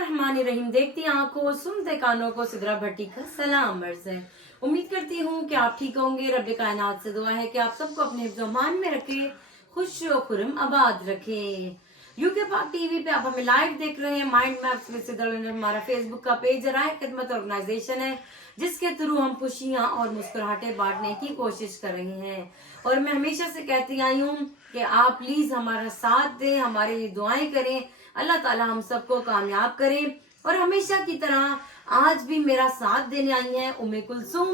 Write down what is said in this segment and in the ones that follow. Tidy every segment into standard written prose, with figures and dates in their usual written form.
बिस्मिल्लाहिर्रहमानिर्रहीम। देखती आंखों सुनते कानों को सिद्रा भट्टी का सलाम अर्ज है। उम्मीद करती हूँ कि आप ठीक होंगे। रब्बे कायनात से दुआ है कि आप सबको अपने हिफ्ज़-ओ-मान में रखे, खुश व खुर्रम आबाद रखे। यूके पाक टीवी पे आप हमें लाइव देख रहे हैं। माइंड मैप्स विद सिद्रा हमारा फेसबुक का पेज राह खिदमत ऑर्गेनाइजेशन है, जिसके थ्रू हम खुशियाँ और मुस्कुराहटें बांटने की कोशिश कर रहे हैं। और मैं हमेशा से कहती आई हूँ कि आप प्लीज हमारा साथ दें, हमारे लिए दुआएं करें। अल्लाह ताला हम सबको कामयाब करें। और हमेशा की तरह आज भी मेरा साथ देने आई हैं उम्मे कुलसूम।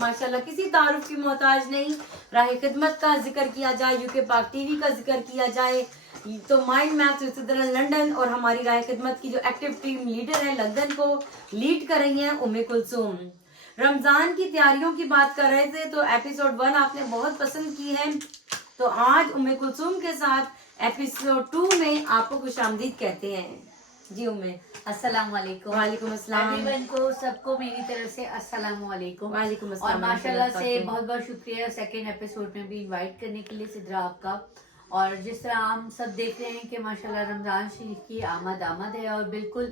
माशाल्लाह किसी तारुफ की मोहताज नहीं। राह खिदमत का जिक्र किया जाए, यूके पाक टीवी का जिक्र किया जाए तो mind maps with Sidra London और हमारी राह खिदमत की जो एक्टिव टीम लीडर है लंदन को लीड कर रही हैं उम्मे कुलसूम। रमजान की तैयारियों की बात कर रहे थे तो एपिसोड 1 आपने बहुत पसंद की है, तो आज उम्मे कुलसूम के साथ एपिसोड 2 में आपको खुशामदीद कहते हैं। जी उम्मे। अस्सलाम वालेकुम। वालेकुम अस्सलाम। एवरीवन को सबको मेरी तरफ से अस्सलाम वालेकुम। वालेकुम और अस्सलाम। माशाल्लाह से बहुत बहुत शुक्रिया सेकंड एपिसोड में भी इनवाइट करने के लिए सिद्रा आपका। और जिस तरह हम सब देख रहे हैं कि माशाल्लाह रमजान शरीफ की आमद है और बिल्कुल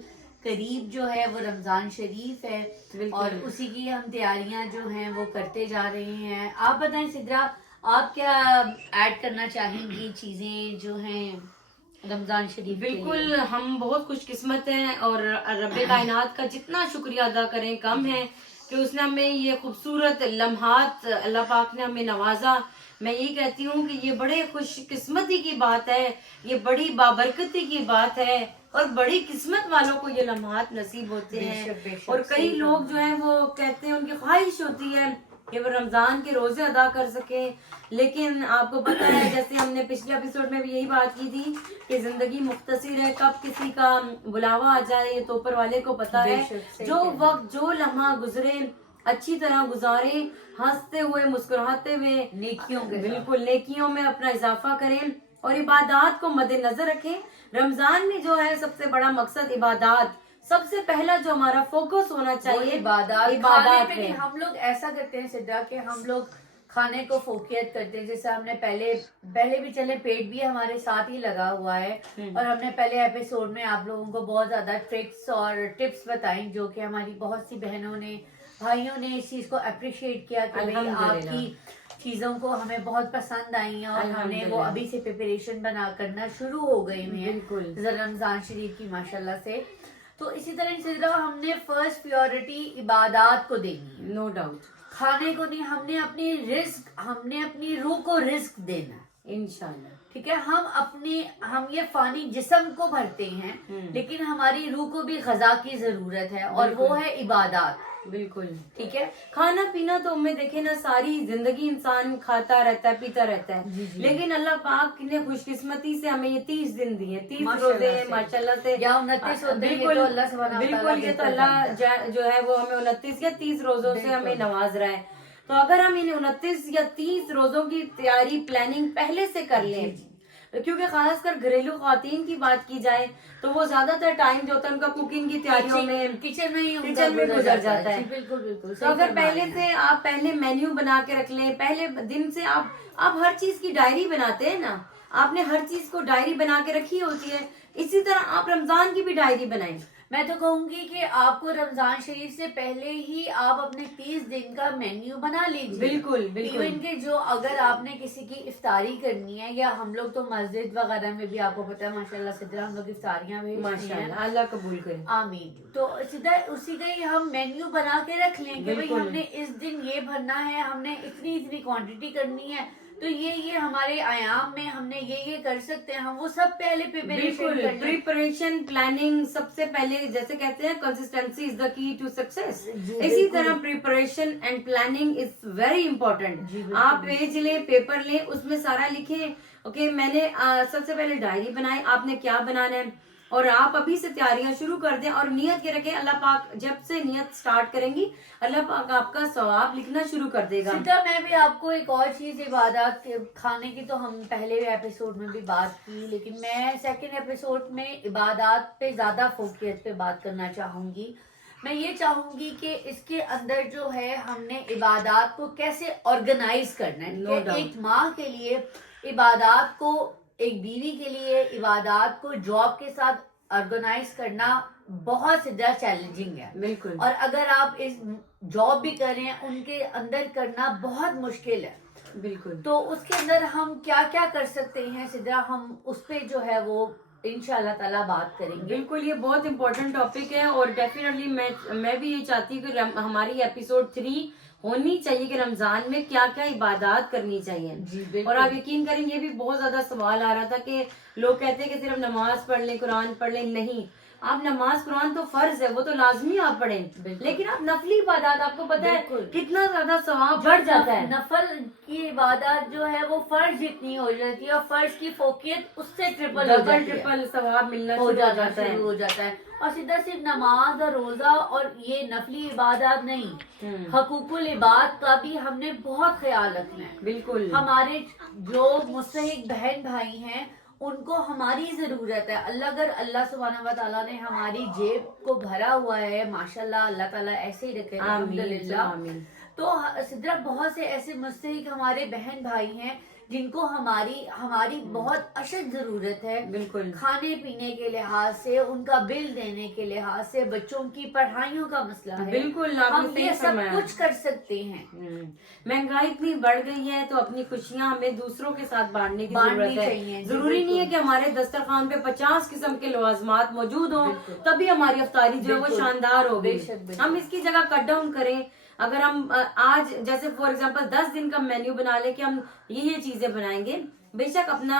करीब जो है वो रमजान शरीफ है और उसी की हम तैयारियां जो हैं वो करते जा रहे हैं। आप बताएं सिद्रा, आप क्या ऐड करना चाहेंगी चीजें जो हैं रमजान शरीफ के लिए? बिल्कुल, हम बहुत खुशकिस्मत हैं और रब्बे कायनात का जितना शुक्रिया अदा करें कम है कि उसने हमें ये खूबसूरत लम्हात अल्लाह पाक ने हमें नवाजा। मैं यही कहती हूँ कि ये बड़े खुशकिस्मती की बात है, ये बड़ी बाबरकती की बात है और बड़ी किस्मत वालों को ये लम्हात नसीब होते हैं। और कई लोग जो हैं वो कहते हैं, उनकी ख्वाहिश होती है कि वो रमजान के रोजे अदा कर सकें, लेकिन आपको पता है जैसे हमने पिछले एपिसोड में भी यही बात की थी कि जिंदगी मुख्तसिर है, कब किसी का बुलावा आ जाए ये तो ऊपर वाले को पता है। जो वक्त जो लम्हा गुजरे अच्छी तरह गुजारे, हंसते हुए मुस्कुराते हुए नेकियों के बिल्कुल नेकियों में अपना इजाफा करें और इबादत को मद्देनजर रखें। रमजान में जो है सबसे बड़ा मकसद इबादत, सबसे पहला जो हमारा फोकस होना चाहिए इबादत है। हम लोग ऐसा करते हैं सिद्धा कि हम लोग खाने को फोकियत करते हैं। जैसे हमने पहले भी चले, पेट भी हमारे साथ ही लगा हुआ है और हमने पहले एपिसोड में आप लोगों को बहुत ज्यादा ट्रिक्स और टिप्स बताई जो कि हमारी बहुत सी बहनों ने भाइयों ने इस चीज को अप्रिशिएट किया कि भाई आपकी चीजों को हमें बहुत पसंद आई और हमने वो अभी से प्रिपरेशन करना शुरू हो गए हैं रमजान शरीफ की माशाल्लाह से। तो इसी तरह सिद्रा हमने फर्स्ट प्रायोरिटी इबादत को देनी है, नो डाउट। खाने को नहीं, हमने अपनी रूह को रिस्क देना इंशाल्लाह। ठीक है। हम ये फानी जिस्म को भरते हैं लेकिन हमारी रूह को भी ग़िज़ा की जरूरत है और वो है इबादत। बिल्कुल ठीक है। खाना पीना तो हमें देखे ना, सारी जिंदगी इंसान खाता रहता है, पीता रहता है, लेकिन अल्लाह पाक ने खुशकिस्मती से हमें ये 30 दिन दिए, 30 रोजे माशाल्लाह से, या 29 होते हैं। बिल्कुल ये तो अल्लाह जो है वो हमें 29 या 30 रोजों से हमें नवाज रहा है। तो अगर हम इन 29 या 30 रोजों की तैयारी प्लानिंग पहले से कर लें, क्योंकि खासकर घरेलू ख्वातीन की बात की जाए तो वो ज्यादातर टाइम जो होता है उनका कुकिंग की तैयारियों में किचन में गुजर जाता है। बिल्कुल। तो अगर पहले से आप पहले मेन्यू बना के रख लें, पहले दिन से आप हर चीज की डायरी बनाते हैं ना, आपने हर चीज को डायरी बना के रखी होती है, इसी तरह आप रमजान की भी डायरी बनाएं। मैं तो कहूंगी कि आपको रमजान शरीफ से पहले ही आप अपने 30 दिन का मेन्यू बना लीजिए। बिल्कुल इवन के जो अगर आपने किसी की इफ्तारी करनी है, या हम लोग तो मस्जिद वगैरह में भी आपको पता है माशाल्लाह सिद्रा हम लोग इफ्तारियां भेजते हैं, अल्लाह कबूल करे, आमीन। तो सीधा उसी का ही हम मेन्यू बना के रख लें कि भाई हमने इस दिन ये भरना है, हमने इतनी क्वांटिटी करनी है, तो ये हमारे आयाम में हमने ये कर सकते हैं। हम वो सब पहले प्रिपरेशन प्लानिंग सबसे पहले, जैसे कहते हैं consistency is the key to success, इसी तरह preparation and planning is very important. आप पेज लें, पेपर लें, उसमें सारा लिखें ओके मैंने सबसे पहले डायरी बनाई, आपने क्या बनाना है और आप अभी से तैयारियां शुरू कर दें और नियत के रखें। अल्लाह पाक जब से नियत स्टार्ट करेंगी अल्लाह पाक आपका सवाब लिखना शुरू कर देगा। सीधा मैं भी आपको एक और चीज, इबादत खाने की तो हम पहले भी एपिसोड में भी बात की, लेकिन मैं सेकंड एपिसोड में इबादत पे ज्यादा फोकस पे बात करना चाहूंगी। मैं ये चाहूंगी कि इसके अंदर जो है हमने इबादत को कैसे ऑर्गेनाइज करना है। एक माँ के लिए इबादत को, एक बीवी के लिए इबादत को जॉब के साथ ऑर्गेनाइज करना बहुत ज्यादा चैलेंजिंग है, बिल्कुल और अगर आप इस जॉब भी कर रहे हैं उनके अंदर करना बहुत मुश्किल है। बिल्कुल। तो उसके अंदर हम क्या क्या कर सकते हैं सिद्रा, हम उस पे जो है वो इंशाल्लाह ताला बात करेंगे। बिल्कुल, ये बहुत इंपॉर्टेंट टॉपिक है और डेफिनेटली मैं भी ये चाहती हूँ कि हमारी एपिसोड 3 होनी चाहिए कि रमजान में क्या क्या इबादत करनी चाहिए। जी बिल्कुल। और आप यकीन करें, ये भी बहुत ज्यादा सवाल आ रहा था कि लोग कहते हैं कि सिर्फ नमाज पढ़ लें, कुरान पढ़ लें। नहीं, आप नमाज कुरान तो फर्ज है, वो तो लाजमी आप पढ़ें, लेकिन आप नफली इबादत, आपको पता है कितना ज्यादा सवाब बढ़ जाता है। नफल की इबादत जो है वो फर्ज जितनी हो जाती है और फर्ज की फोकियत उससे ट्रिपल ट्रिपल सवाब मिलना शुरू हो जाता है। और सीधा सिर्फ नमाज और रोजा और ये नफली इबादत नहीं, हकूकुल इबाद का भी हमने बहुत ख्याल रखना है। बिल्कुल, हमारे जो मुस्तहिक बहन भाई हैं उनको हमारी जरूरत है। अगर अल्लाह सुब्हानहू व तआला ने हमारी जेब को भरा हुआ है, माशाल्लाह, अल्लाह ताला ऐसे ही रखे, अल्हम्दुलिल्लाह। तो सिद्रा बहुत से ऐसे मुस्तहिक हमारे बहन भाई हैं जिनको हमारी बहुत अशद जरूरत है। बिल्कुल, खाने पीने के लिहाज से, उनका बिल देने के लिहाज से, बच्चों की पढ़ाइयों का मसला है। बिल्कुल, हम ये सब कुछ कर सकते हैं। महंगाई इतनी बढ़ गई है तो अपनी खुशियाँ हमें दूसरों के साथ बांटने की जरूरत है। जरूरी नहीं है कि हमारे दस्तरखान पे 50 किस्म के लवाजमात मौजूद हों तभी हमारी अफ्तारी जो है वो शानदार होगी। हम इसकी जगह कट डाउन करें। अगर हम आज जैसे फॉर एग्जांपल 10 दिन का मेन्यू बना ले कि हम ये चीजें बनाएंगे, बेशक अपना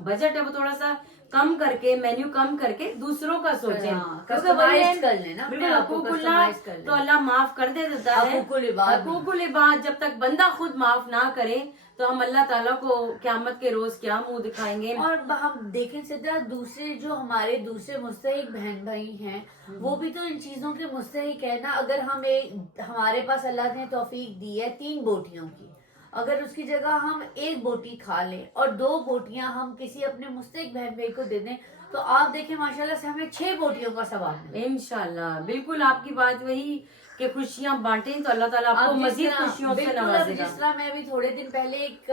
बजट है वो थोड़ा सा कम करके, मेन्यू कम करके दूसरों का सोचें, कस्टमाइज कर लेना। तो अल्लाह माफ कर देता है। हकूकुल इबाद जब तक बंदा खुद माफ ना करे तो हम अल्लाह ताला को क़यामत के रोज क्या मुंह दिखाएंगे। और हम देखें सिद्रा, दूसरे जो हमारे दूसरे मुस्तहिक बहन भाई हैं वो भी तो इन चीजों के मुस्तहिक है ना। अगर हमारे पास अल्लाह ने तौफीक दी है 3 बोटियों की, अगर उसकी जगह हम 1 बोटी खा लें और 2 बोटियां हम किसी अपने मुस्तहिक बहन भाई को दे दें तो आप देखें माशाल्लाह से हमें 6 बोटियों का सवाब मिले इंशाल्लाह। बिल्कुल, आपकी बात वही कि खुशियां बांटें तो अल्लाह ताला आपको मजीद खुशियों से नवाजेगा। जिस तरह मैं भी थोड़े दिन पहले एक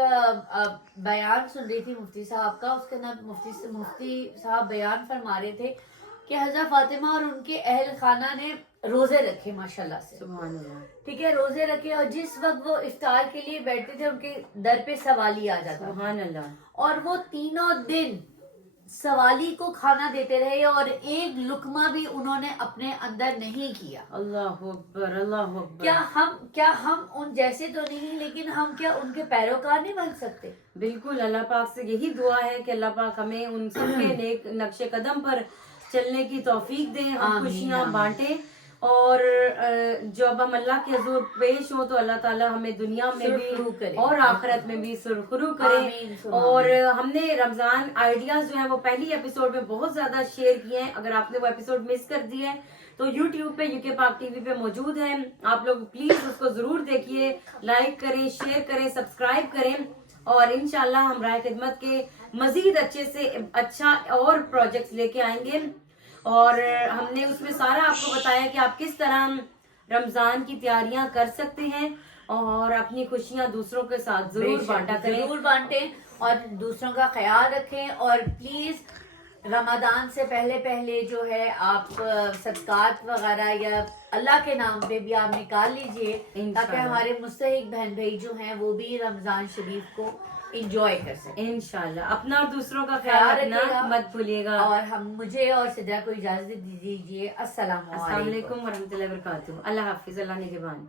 बयान सुन रही थी मुफ्ती साहब का, उसके अंदर मुफ्ती साहब बयान फरमा रहे थे कि हज़रत फातिमा और उनके अहल खाना ने रोजे रखे माशाल्लाह से, सुभान अल्लाह, ठीक है, रोजे रखे, और जिस वक्त वो इफ्तार के लिए बैठते थे उनके दर पे सवाली आ जाता, सुभान अल्लाह, और वो तीनों दिन सवाली को खाना देते रहे और एक लुकमा भी उन्होंने अपने अंदर नहीं किया। अल्लाह अकबर, अल्लाह अकबर। क्या हम उन जैसे तो नहीं, लेकिन हम क्या उनके पैरोकार नहीं बन सकते? बिल्कुल, अल्लाह पाक से यही दुआ है कि अल्लाह पाक हमें उन सबके नेक नक्शे कदम पर चलने की तौफीक दे, हम खुशियां बांटे, और जब हम अल्लाह के हुजूर पेश हो तो अल्लाह ताला हमें दुनिया में भी और आखिरत में भी सुरखरू करे। और हमने रमजान आइडियाज जो है वो पहली एपिसोड में बहुत ज्यादा शेयर किए हैं। अगर आपने वो एपिसोड मिस कर दिए है तो YouTube पे UK पाक टीवी पे मौजूद है, आप लोग प्लीज उसको जरूर देखिए, लाइक करें, शेयर करें, सब्सक्राइब करें, और इंशाल्लाह हम राह खिदमत के मजीद अच्छे से अच्छा और प्रोजेक्ट्स लेके आएंगे। और हमने उसमें सारा आपको बताया कि आप किस तरह रमजान की तैयारियां कर सकते हैं और अपनी खुशियां दूसरों के साथ जरूर बांटा करें, जरूर बांटें और दूसरों का ख्याल रखें। और प्लीज रमजान से पहले जो है आप सदकात वगैरह या अल्लाह के नाम पे भी आप निकाल लीजिए, ताकि हमारे मुस्तहिक बहन भाई जो हैं वो भी रमजान शरीफ को इंजॉय कर सके। इंशाल्लाह अपना और दूसरों का ख्याल रखना मत भूलिएगा। और मुझे और सिद्रा को इजाजत दीजिए। अस्सलाम वालेकुम वरहमतुल्लाहि वबरकातुहू। अल्लाह हाफिज, अल्लाह निगहबान।